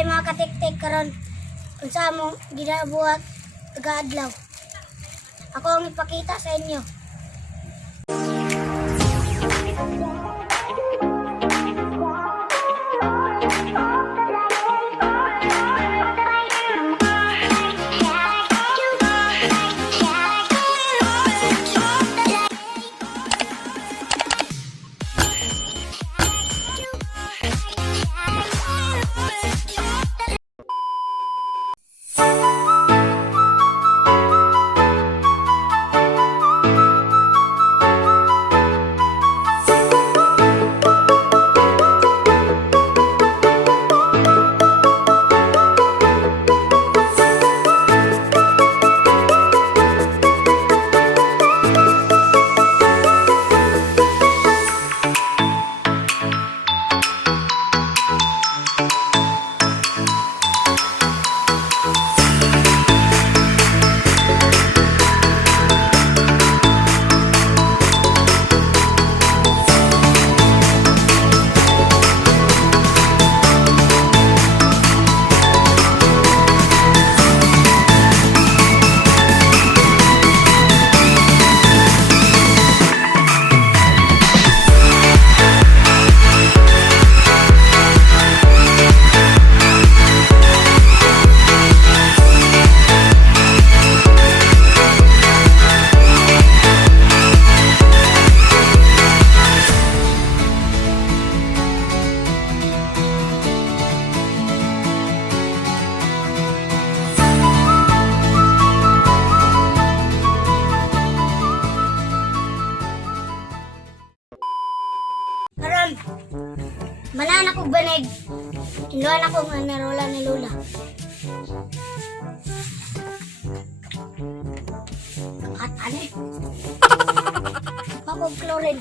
Hi mga katik-tik karon kung saan mo ginabuhat taga-adlaw. Ako ang ipakita sa inyo. Karon, manan ako banig. Inuan ako nga narola ni Lola. At ani? Ako chlorine.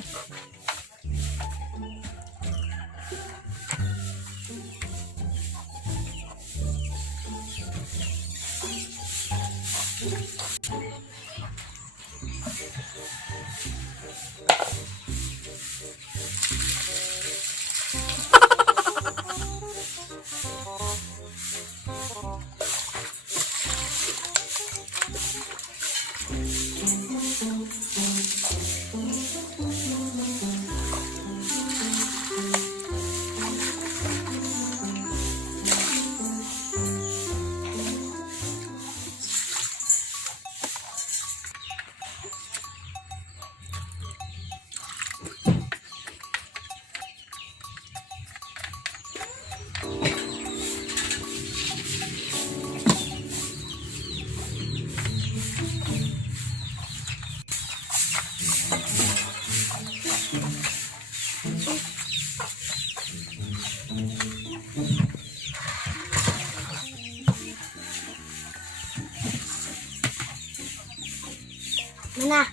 Mana?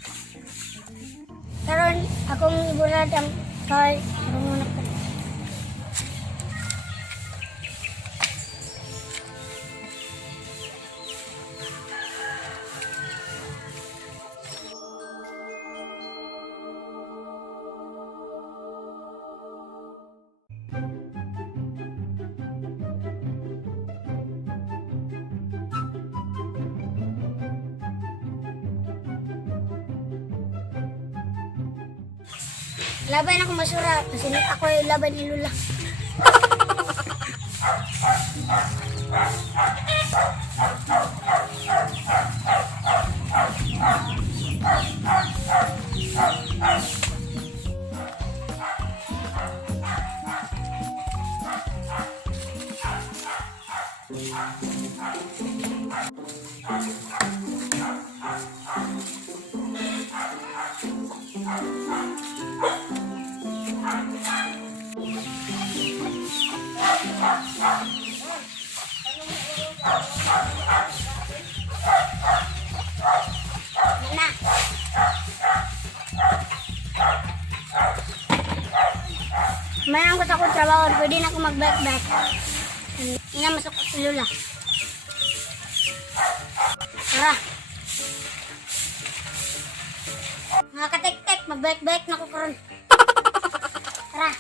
Karon akong iburad ang kay rumunok ko. Laban ako masura kasi ako yung laban ni Lola. Mayroon ko sa akong trabaho, pwede na ako mag-back-back. Hindi na masok si Lola. Tara. Mga katek-tek, mag-back-back na ako karon. Tara.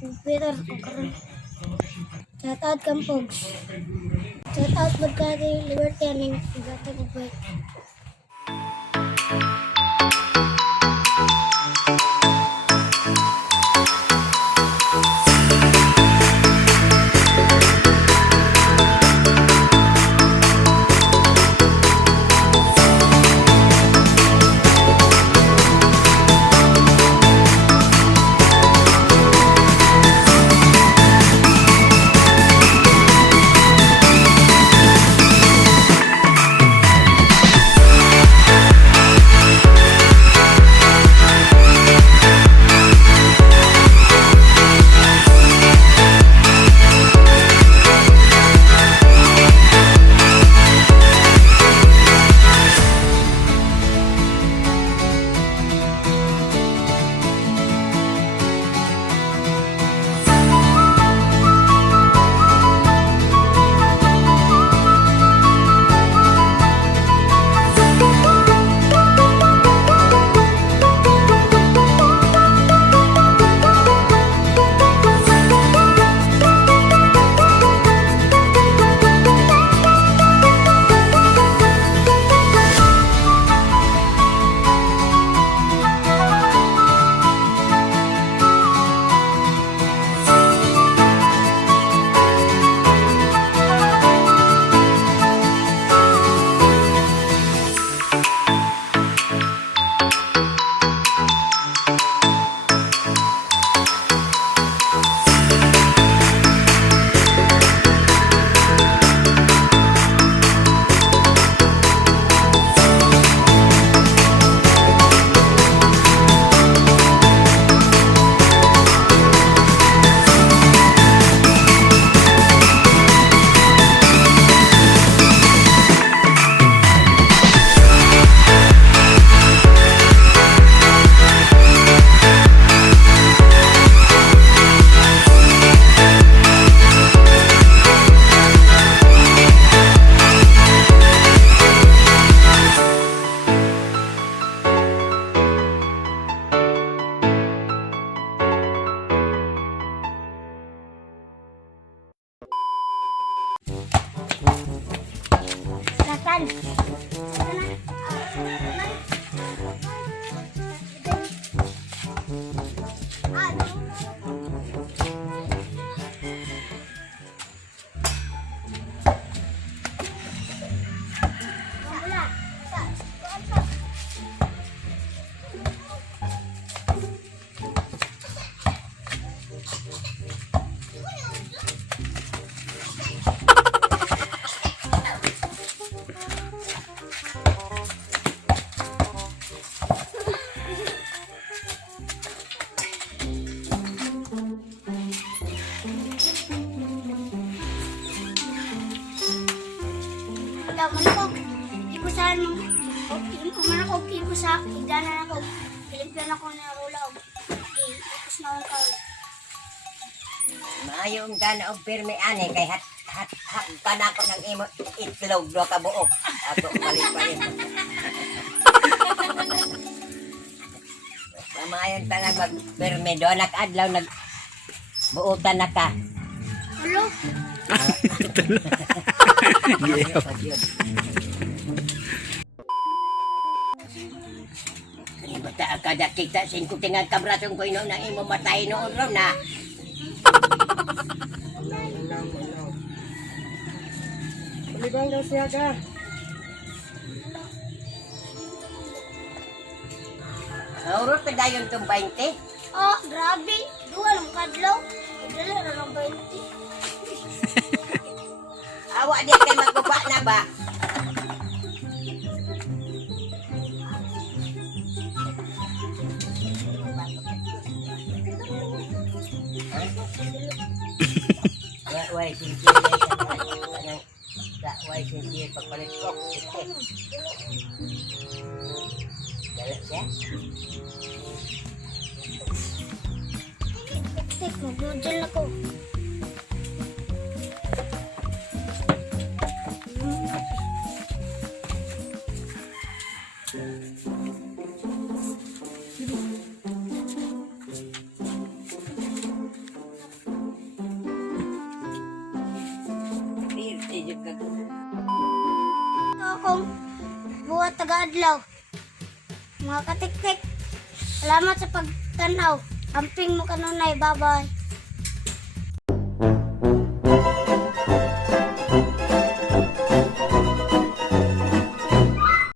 computer ko karon. Shout out Kampogs. Shout out Magkari Liberty aning gata ko ba. Satan. Manakog, ipusahan mo. Manakog, ipusa. Igdanan ako. Pilipyan ako na ulaw. Ipus na akong kaul. Maayong gana og pirmi ani kay hat kana ko ng imo itlog do ka buok. Ako palit. Maayong talag mag pirmi do adlaw nag buotan na ka. Hello? Bata kada kita sin kutingan ka brasong ko ino na imo matay noon ro na. Malibang daw siya ka. Naurot pa dayon tong 20. Oh, grabe. Duwa lang kadlaw. Dala na lang 20. Awa di kay magkupa na ba? Why sinsiya pagpalit ko? Dala siya? Tik, mag-noodle ako. taga-adlaw. Mga katik-tik. Salamat sa pagtanaw. Amping mo kanunay. Bye-bye.